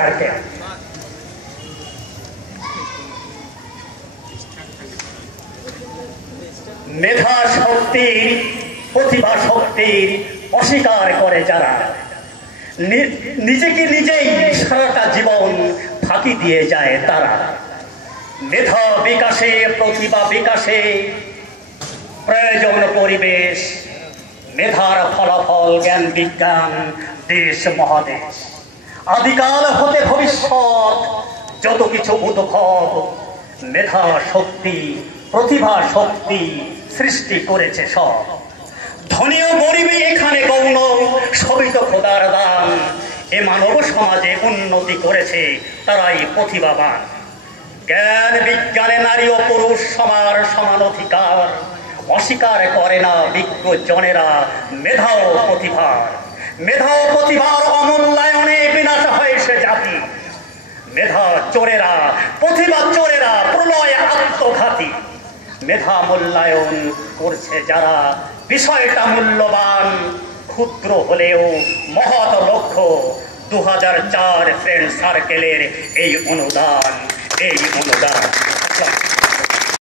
Circle. মেধা শক্তির, প্রতিভা শক্তির অস্বীকার করে যারা, নিজেকে নিজেই সারাটা জীবন ফাঁকি দিয়ে যায় তারা। মেধা বিকাশে, প্রতিভা বিকাশে প্রয়োজন পরিবেশ, মেধার ফলাফল জ্ঞান বিজ্ঞান দেশ মহাদেশ। আদিকাল হতে ভবিষ্যৎ যত কিছু উদ্ভব, মেধা শক্তি প্রতিভা শক্তি সৃষ্টি করেছে সব। ধনী ও গরিবী এখানে গৌণ, সবই তো খোদার দান। এ মানব সমাজে উন্নতি করেছে তারাই প্রতিভাবান। জ্ঞান বিজ্ঞানে নারী ও পুরুষ সমান সমান অধিকার, অস্বীকার করে না বিজ্ঞজনেরা মেধা ও প্রতিভার। মেধা ও প্রতিভার অমূল্যায়নে বিনাশ হয় সে জাতি। মেধা চোরেরা, প্রতিভা চোরেরা প্রলয় আত্মঘাতী। মেধা মূল্যায়ন করছে যারা, বিষয়টা মূল্যবান, ক্ষুদ্র হলেও মহৎ লক্ষ্য। 2004 ফ্রেন্ড সার্কেলের এই অনুদান।